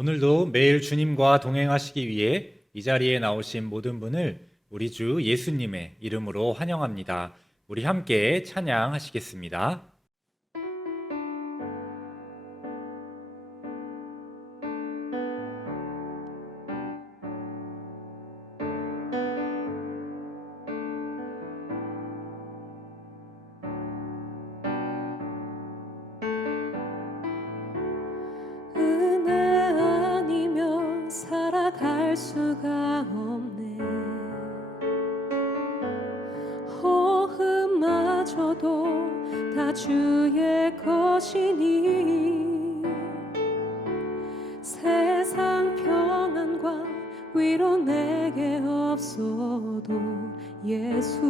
오늘도 매일 주님과 동행하시기 위해 이 자리에 나오신 모든 분을 우리 주 예수님의 이름으로 환영합니다. 우리 함께 찬양하시겠습니다. 은혜 아니면 살아갈 수가 없네. 호흡마저도 다 주의 것이니 세상 평안과 위로 내게 없어도 예수,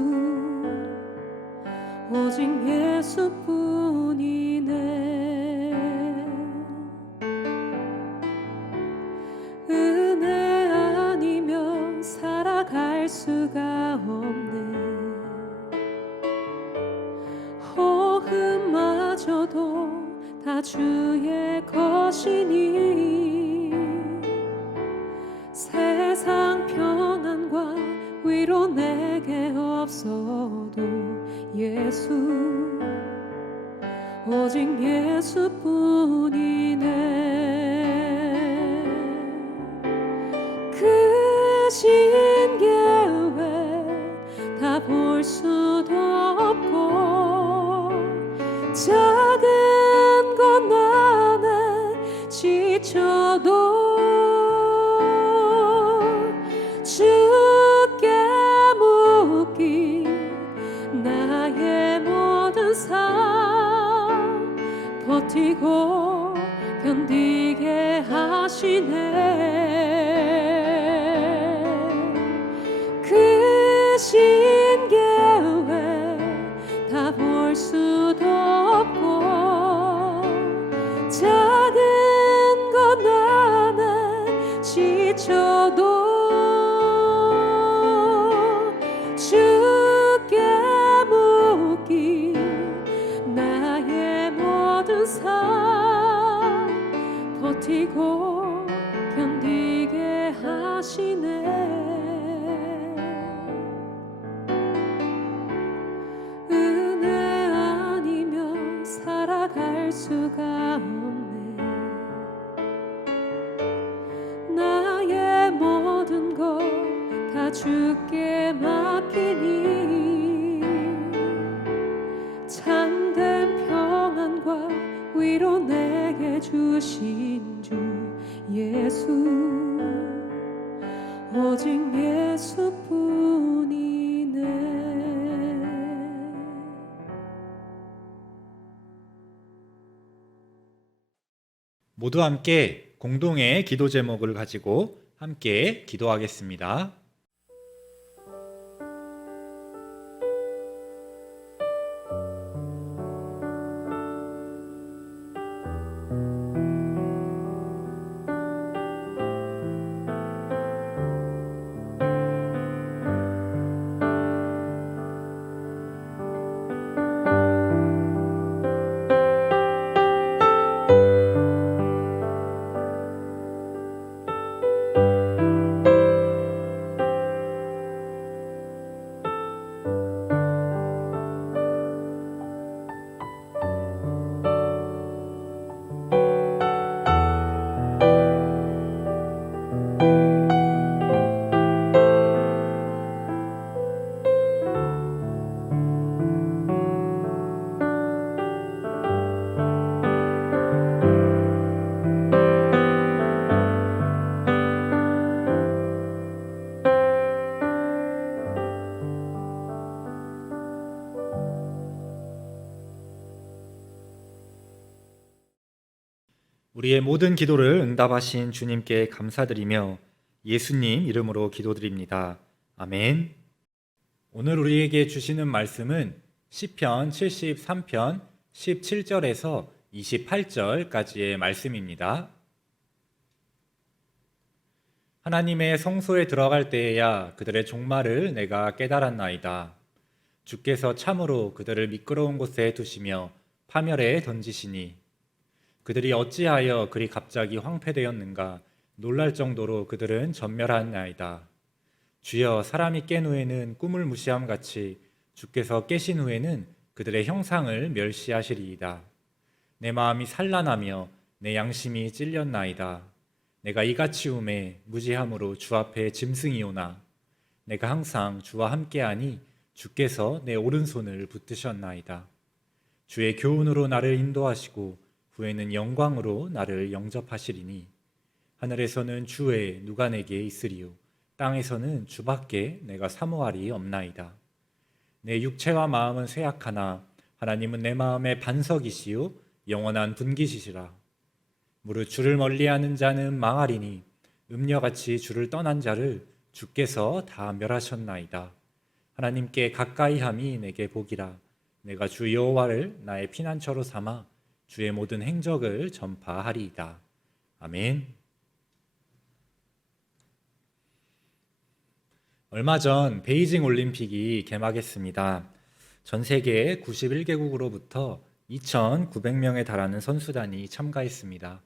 오직 예수뿐이네. 은혜 아니면 살아갈 수가 없네. 호흡마저도 다 주의 것이니 세상 평안과 위로 내게 없어도 예수, 오직 예수뿐이네. 크신 계획 다 볼 수도 없고 작은 것 나는 지쳐도 주께 묻기 나의 모든 삶 버티고 견디게 하시네. 크신 계획 다 볼 수도 없고 작은 것 나는 지쳐도 주께 묻기 나의 모든 삶 버티고 견디게 하시네. 은혜 아니면 살아갈 수가 없네. 나의 모든 것 다 주께 맡기니 참된 평안과 위로 내게 주신 주 예수, 오직 예수뿐이네. 모두 함께 공동의 기도 제목을 가지고 함께 기도하겠습니다. 우리의 모든 기도를 응답하신 주님께 감사드리며 예수님 이름으로 기도드립니다. 아멘. 오늘 우리에게 주시는 말씀은 시편 73편 17절에서 28절까지의 말씀입니다. 하나님의 성소에 들어갈 때에야 그들의 종말을 내가 깨달았나이다. 주께서 참으로 그들을 미끄러운 곳에 두시며 파멸에 던지시니 그들이 어찌하여 그리 갑자기 황폐되었는가? 놀랄 정도로 그들은 전멸하나이다. 주여, 사람이 깬 후에는 꿈을 무시함 같이 주께서 깨신 후에는 그들의 형상을 멸시하시리이다. 내 마음이 산란하며 내 양심이 찔렸나이다. 내가 이같이 움에 무지함으로 주 앞에 짐승이오나 내가 항상 주와 함께하니 주께서 내 오른손을 붙드셨나이다. 주의 교훈으로 나를 인도하시고 후에는 영광으로 나를 영접하시리니 하늘에서는 주 외에 누가 내게 있으리요 땅에서는 주밖에 내가 사모할이 없나이다. 내 육체와 마음은 쇠약하나 하나님은 내 마음의 반석이시요 영원한 분깃이시라. 무릇 주를 멀리하는 자는 망하리니 음녀같이 주를 떠난 자를 주께서 다 멸하셨나이다. 하나님께 가까이함이 내게 복이라. 내가 주 여호와를 나의 피난처로 삼아 주의 모든 행적을 전파하리이다. 아멘. 얼마 전 베이징 올림픽이 개막했습니다. 전 세계 91개국으로부터 2,900명에 달하는 선수단이 참가했습니다.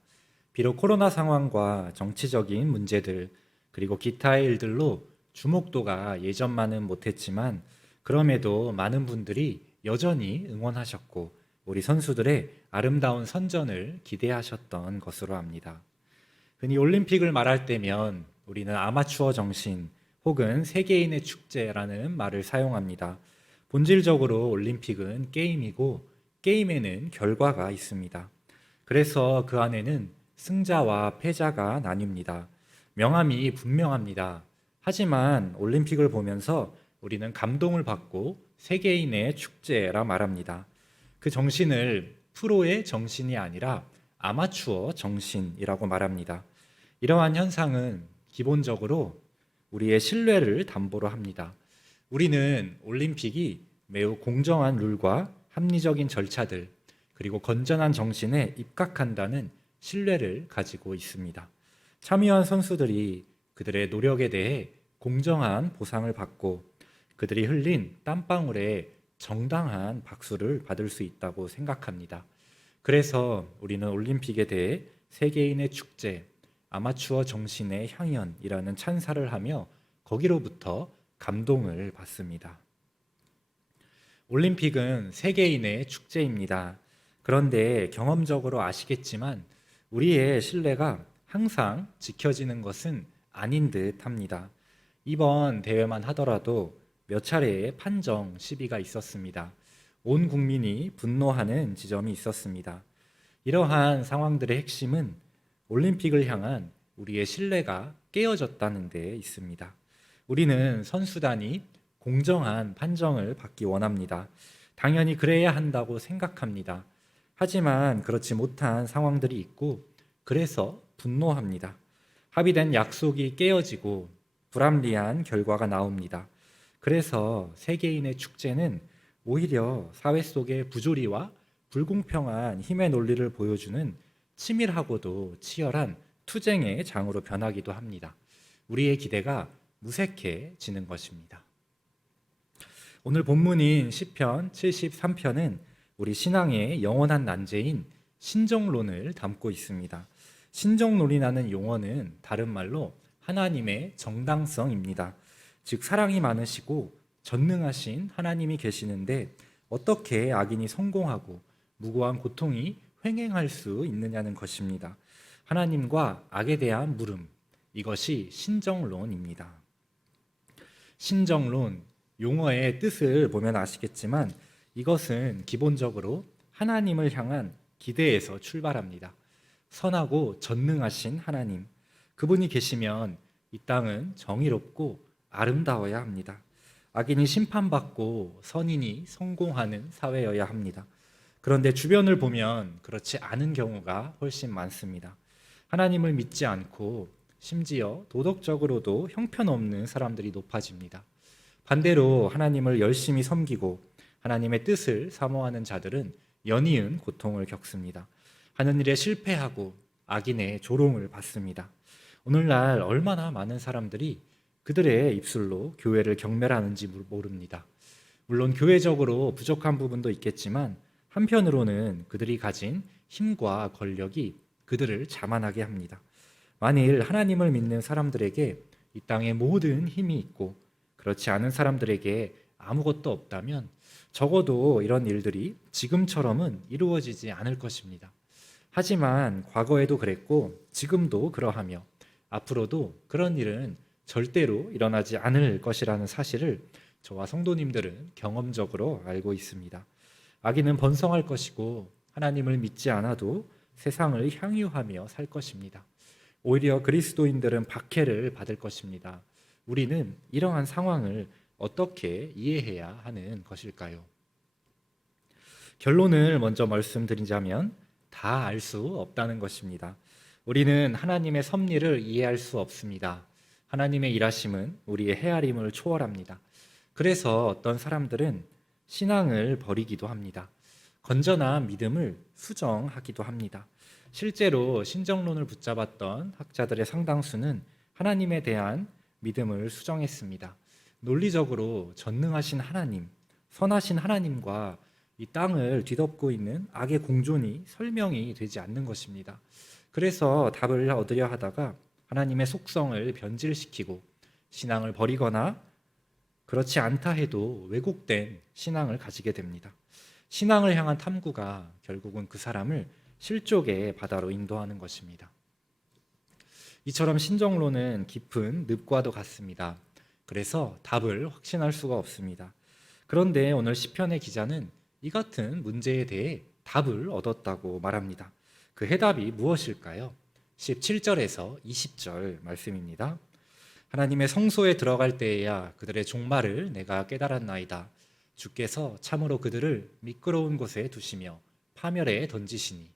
비록 코로나 상황과 정치적인 문제들 그리고 기타의 일들로 주목도가 예전만은 못했지만 그럼에도 많은 분들이 여전히 응원하셨고 우리 선수들의 아름다운 선전을 기대하셨던 것으로 압니다. 흔히 올림픽을 말할 때면 우리는 아마추어 정신 혹은 세계인의 축제라는 말을 사용합니다. 본질적으로 올림픽은 게임이고 게임에는 결과가 있습니다. 그래서 그 안에는 승자와 패자가 나뉩니다. 명암이 분명합니다. 하지만 올림픽을 보면서 우리는 감동을 받고 세계인의 축제라 말합니다. 그 정신을 프로의 정신이 아니라 아마추어 정신이라고 말합니다. 이러한 현상은 기본적으로 우리의 신뢰를 담보로 합니다. 우리는 올림픽이 매우 공정한 룰과 합리적인 절차들 그리고 건전한 정신에 입각한다는 신뢰를 가지고 있습니다. 참여한 선수들이 그들의 노력에 대해 공정한 보상을 받고 그들이 흘린 땀방울에 정당한 박수를 받을 수 있다고 생각합니다. 그래서 우리는 올림픽에 대해 세계인의 축제, 아마추어 정신의 향연이라는 찬사를 하며 거기로부터 감동을 받습니다. 올림픽은 세계인의 축제입니다. 그런데 경험적으로 아시겠지만 우리의 신뢰가 항상 지켜지는 것은 아닌 듯 합니다. 이번 대회만 하더라도 몇 차례의 판정 시비가 있었습니다. 온 국민이 분노하는 지점이 있었습니다. 이러한 상황들의 핵심은 올림픽을 향한 우리의 신뢰가 깨어졌다는 데 있습니다. 우리는 선수단이 공정한 판정을 받기 원합니다. 당연히 그래야 한다고 생각합니다. 하지만 그렇지 못한 상황들이 있고 그래서 분노합니다. 합의된 약속이 깨어지고 불합리한 결과가 나옵니다. 그래서 세계인의 축제는 오히려 사회 속의 부조리와 불공평한 힘의 논리를 보여주는 치밀하고도 치열한 투쟁의 장으로 변하기도 합니다. 우리의 기대가 무색해지는 것입니다. 오늘 본문인 시편 73편은 우리 신앙의 영원한 난제인 신정론을 담고 있습니다. 신정론이라는 용어는 다른 말로 하나님의 정당성입니다. 즉 사랑이 많으시고 전능하신 하나님이 계시는데 어떻게 악인이 성공하고 무고한 고통이 횡행할 수 있느냐는 것입니다. 하나님과 악에 대한 물음, 이것이 신정론입니다. 신정론, 용어의 뜻을 보면 아시겠지만 이것은 기본적으로 하나님을 향한 기대에서 출발합니다. 선하고 전능하신 하나님, 그분이 계시면 이 땅은 정의롭고 아름다워야 합니다. 악인이 심판받고 선인이 성공하는 사회여야 합니다. 그런데 주변을 보면 그렇지 않은 경우가 훨씬 많습니다. 하나님을 믿지 않고 심지어 도덕적으로도 형편없는 사람들이 높아집니다. 반대로 하나님을 열심히 섬기고 하나님의 뜻을 사모하는 자들은 연이은 고통을 겪습니다. 하는 일에 실패하고 악인의 조롱을 받습니다. 오늘날 얼마나 많은 사람들이 그들의 입술로 교회를 경멸하는지 모릅니다. 물론 교회적으로 부족한 부분도 있겠지만 한편으로는 그들이 가진 힘과 권력이 그들을 자만하게 합니다. 만일 하나님을 믿는 사람들에게 이 땅에 모든 힘이 있고 그렇지 않은 사람들에게 아무것도 없다면 적어도 이런 일들이 지금처럼은 이루어지지 않을 것입니다. 하지만 과거에도 그랬고 지금도 그러하며 앞으로도 그런 일은 절대로 일어나지 않을 것이라는 사실을 저와 성도님들은 경험적으로 알고 있습니다. 악인은 번성할 것이고 하나님을 믿지 않아도 세상을 향유하며 살 것입니다. 오히려 그리스도인들은 박해를 받을 것입니다. 우리는 이러한 상황을 어떻게 이해해야 하는 것일까요? 결론을 먼저 말씀드리자면 다 알 수 없다는 것입니다. 우리는 하나님의 섭리를 이해할 수 없습니다. 하나님의 일하심은 우리의 헤아림을 초월합니다. 그래서 어떤 사람들은 신앙을 버리기도 합니다. 건전한 믿음을 수정하기도 합니다. 실제로 신정론을 붙잡았던 학자들의 상당수는 하나님에 대한 믿음을 수정했습니다. 논리적으로 전능하신 하나님, 선하신 하나님과 이 땅을 뒤덮고 있는 악의 공존이 설명이 되지 않는 것입니다. 그래서 답을 얻으려 하다가 하나님의 속성을 변질시키고 신앙을 버리거나 그렇지 않다 해도 왜곡된 신앙을 가지게 됩니다. 신앙을 향한 탐구가 결국은 그 사람을 실족의 바다로 인도하는 것입니다. 이처럼 신정론은 깊은 늪과도 같습니다. 그래서 답을 확신할 수가 없습니다. 그런데 오늘 시편의 기자는 이 같은 문제에 대해 답을 얻었다고 말합니다. 그 해답이 무엇일까요? 17절에서 20절 말씀입니다. 하나님의 성소에 들어갈 때에야 그들의 종말을 내가 깨달았나이다. 주께서 참으로 그들을 미끄러운 곳에 두시며 파멸에 던지시니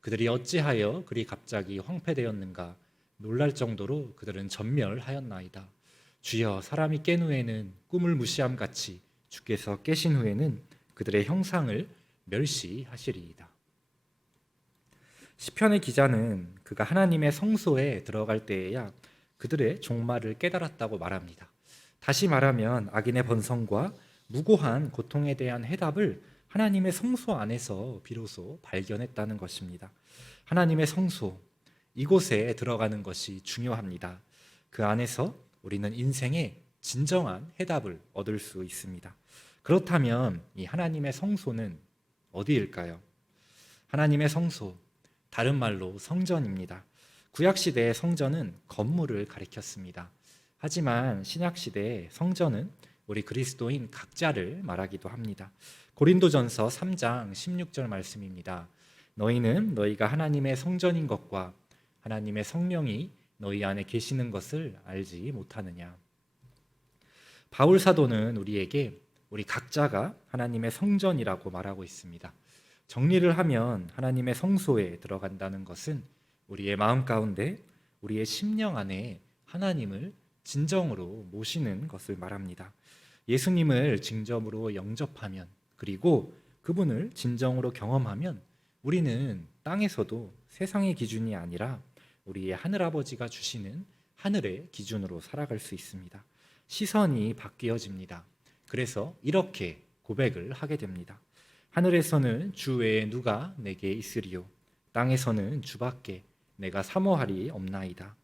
그들이 어찌하여 그리 갑자기 황폐되었는가. 놀랄 정도로 그들은 전멸하였나이다. 주여, 사람이 깬 후에는 꿈을 무시함 같이 주께서 깨신 후에는 그들의 형상을 멸시하시리이다. 시편의 기자는 그가 하나님의 성소에 들어갈 때에야 그들의 종말을 깨달았다고 말합니다. 다시 말하면 악인의 번성과 무고한 고통에 대한 해답을 하나님의 성소 안에서 비로소 발견했다는 것입니다. 하나님의 성소, 이곳에 들어가는 것이 중요합니다. 그 안에서 우리는 인생의 진정한 해답을 얻을 수 있습니다. 그렇다면 이 하나님의 성소는 어디일까요? 하나님의 성소, 다른 말로 성전입니다. 구약시대의 성전은 건물을 가리켰습니다. 하지만 신약시대의 성전은 우리 그리스도인 각자를 말하기도 합니다. 고린도전서 3장 16절 말씀입니다. 너희는 너희가 하나님의 성전인 것과 하나님의 성령이 너희 안에 계시는 것을 알지 못하느냐. 바울 사도는 우리에게 우리 각자가 하나님의 성전이라고 말하고 있습니다. 정리를 하면 하나님의 성소에 들어간다는 것은 우리의 마음 가운데, 우리의 심령 안에 하나님을 진정으로 모시는 것을 말합니다. 예수님을 진정으로 영접하면, 그리고 그분을 진정으로 경험하면 우리는 땅에서도 세상의 기준이 아니라 우리의 하늘아버지가 주시는 하늘의 기준으로 살아갈 수 있습니다. 시선이 바뀌어집니다. 그래서 이렇게 고백을 하게 됩니다. 하늘에서는 주 외에 누가 내게 있으리요. 땅에서는 주밖에 내가 사모하리 없나이다.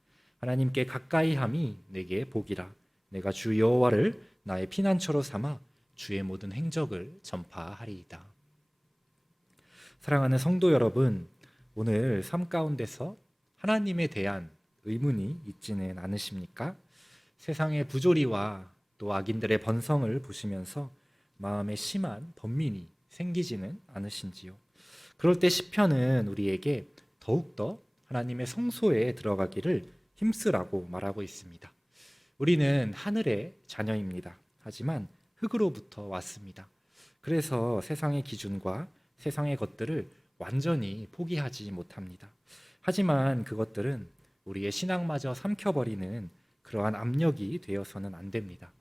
하나님께 가까이 함이 내게 복이라. 내가 주 여호와를 나의 피난처로 삼아 주의 모든 행적을 전파하리이다. 사랑하는 성도 여러분, 오늘 삶 가운데서 하나님에 대한 의문이 있지는 않으십니까? 세상의 부조리와 또 악인들의 번성을 보시면서 마음에 심한 번민이 생기지는 않으신지요? 그럴 때 시편은 우리에게 더욱더 하나님의 성소에 들어가기를 힘쓰라고 말하고 있습니다. 우리는 하늘의 자녀입니다. 하지만 흙으로부터 왔습니다. 그래서 세상의 기준과 세상의 것들을 완전히 포기하지 못합니다. 하지만 그것들은 우리의 신앙마저 삼켜버리는 그러한 압력이 되어서는 안 됩니다.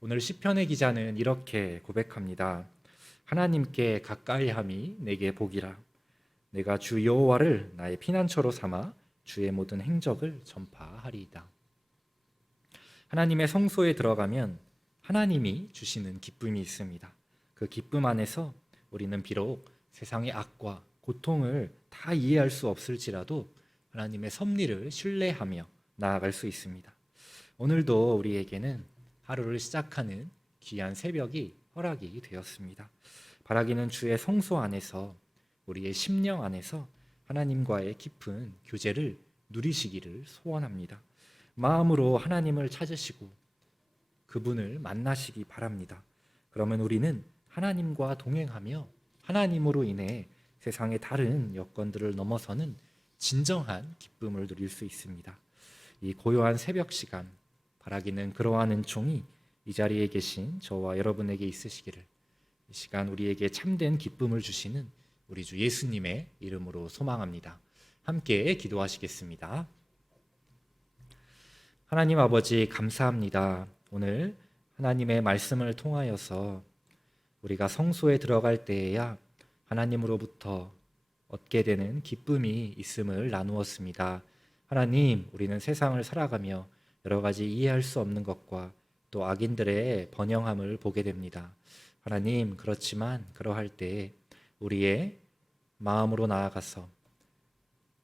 오늘 시편의 기자는 이렇게 고백합니다. 하나님께 가까이함이 내게 복이라. 내가 주 여호와를 나의 피난처로 삼아 주의 모든 행적을 전파하리이다. 하나님의 성소에 들어가면 하나님이 주시는 기쁨이 있습니다. 그 기쁨 안에서 우리는 비록 세상의 악과 고통을 다 이해할 수 없을지라도 하나님의 섭리를 신뢰하며 나아갈 수 있습니다. 오늘도 우리에게는 하루를 시작하는 귀한 새벽이 허락이 되었습니다. 바라기는 주의 성소 안에서 우리의 심령 안에서 하나님과의 깊은 교제를 누리시기를 소원합니다. 마음으로 하나님을 찾으시고 그분을 만나시기 바랍니다. 그러면 우리는 하나님과 동행하며 하나님으로 인해 세상의 다른 여건들을 넘어서는 진정한 기쁨을 누릴 수 있습니다. 이 고요한 새벽 시간, 바라기는 그러한 은총이 이 자리에 계신 저와 여러분에게 있으시기를, 이 시간 우리에게 참된 기쁨을 주시는 우리 주 예수님의 이름으로 소망합니다. 함께 기도하시겠습니다. 하나님 아버지, 감사합니다. 오늘 하나님의 말씀을 통하여서 우리가 성소에 들어갈 때에야 하나님으로부터 얻게 되는 기쁨이 있음을 나누었습니다. 하나님, 우리는 세상을 살아가며 여러 가지 이해할 수 없는 것과 또 악인들의 번영함을 보게 됩니다. 하나님, 그렇지만 그러할 때 우리의 마음으로 나아가서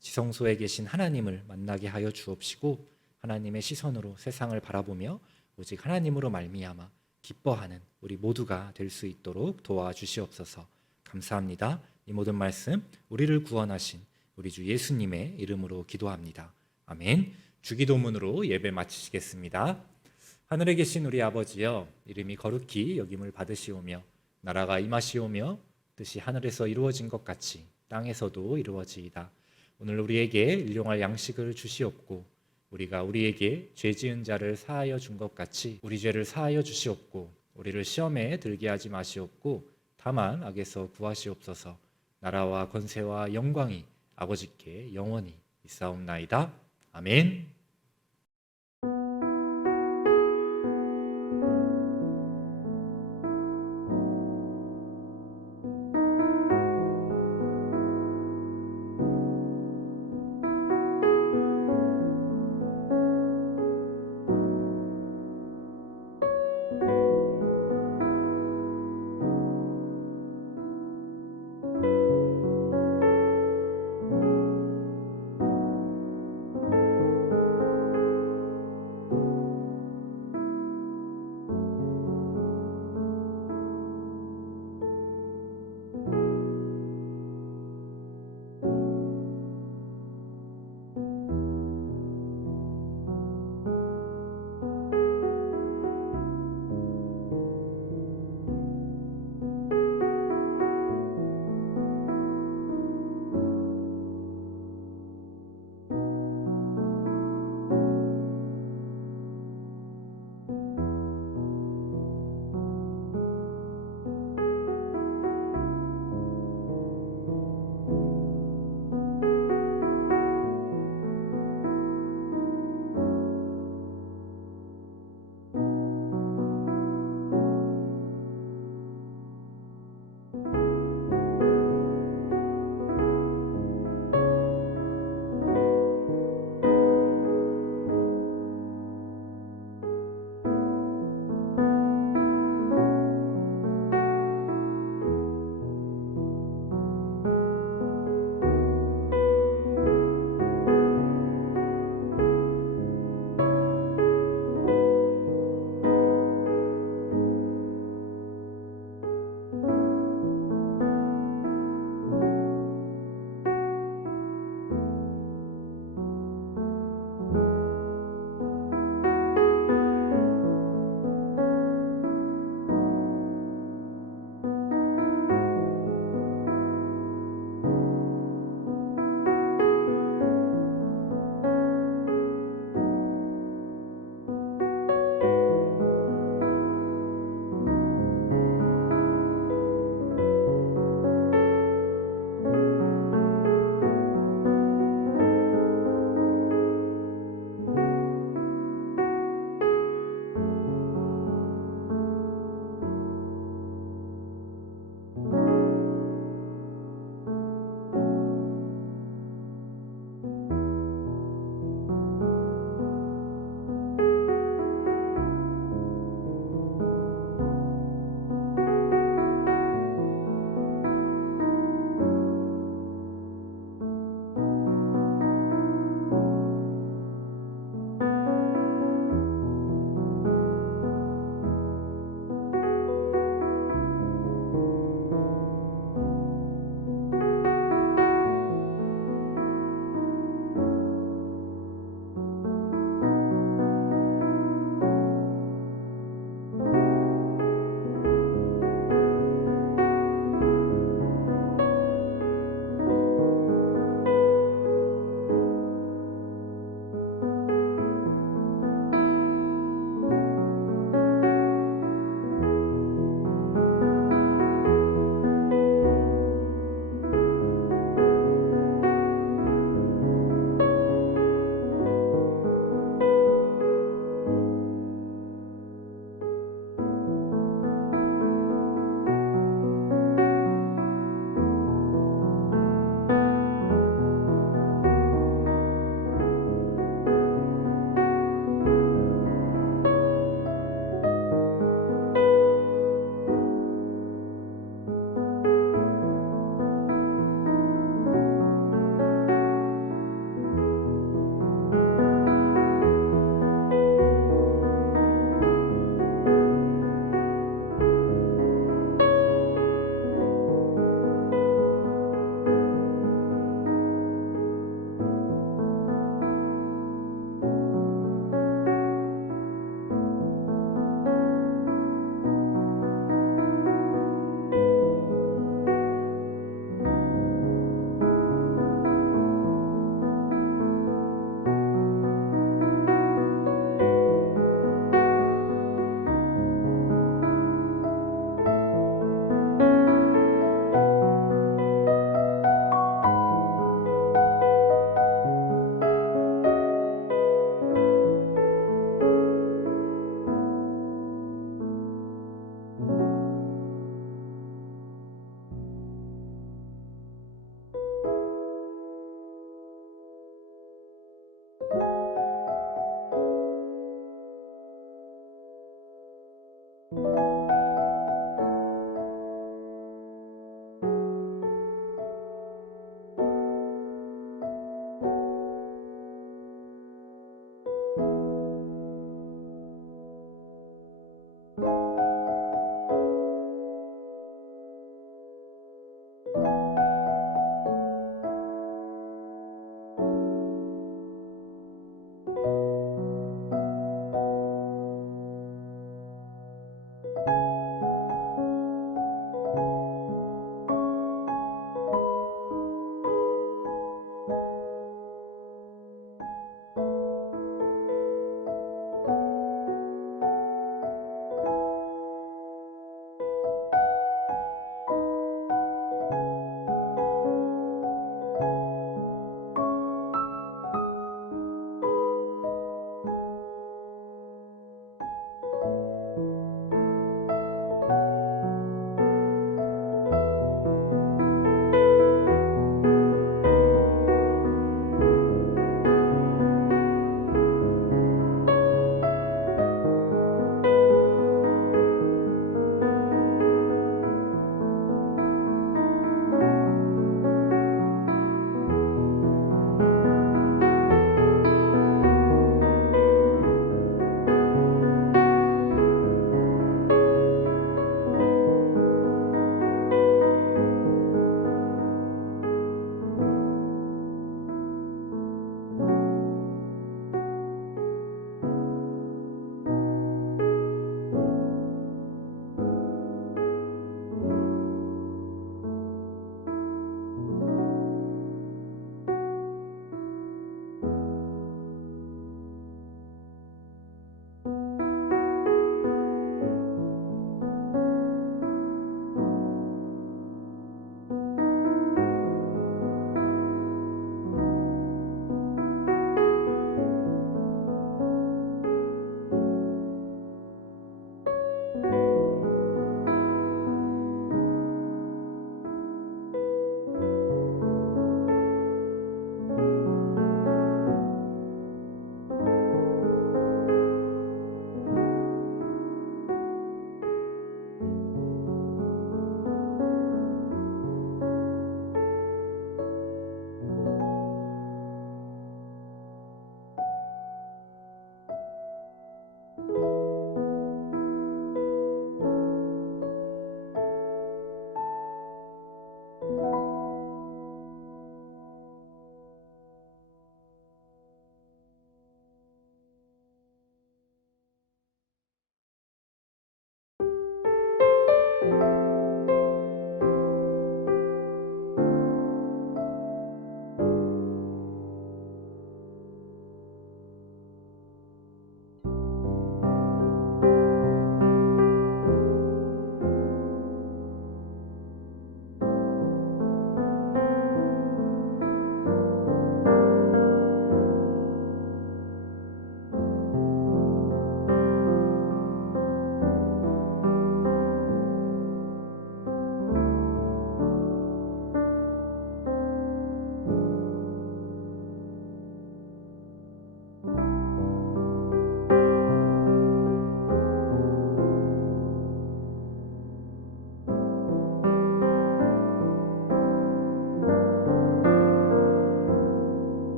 지성소에 계신 하나님을 만나게 하여 주옵시고, 하나님의 시선으로 세상을 바라보며 오직 하나님으로 말미암아 기뻐하는 우리 모두가 될 수 있도록 도와주시옵소서. 감사합니다. 이 모든 말씀 우리를 구원하신 우리 주 예수님의 이름으로 기도합니다. 아멘. 주기도문으로 예배 마치시겠습니다. 하늘에 계신 우리 아버지여, 이름이 거룩히 여김을 받으시오며 나라가 임하시오며 뜻이 하늘에서 이루어진 것 같이 땅에서도 이루어지이다. 오늘 우리에게 일용할 양식을 주시옵고, 우리가 우리에게 죄 지은 자를 사하여 준 것 같이 우리 죄를 사하여 주시옵고, 우리를 시험에 들게 하지 마시옵고 다만 악에서 구하시옵소서. 나라와 권세와 영광이 아버지께 영원히 있사옵나이다. 아멘.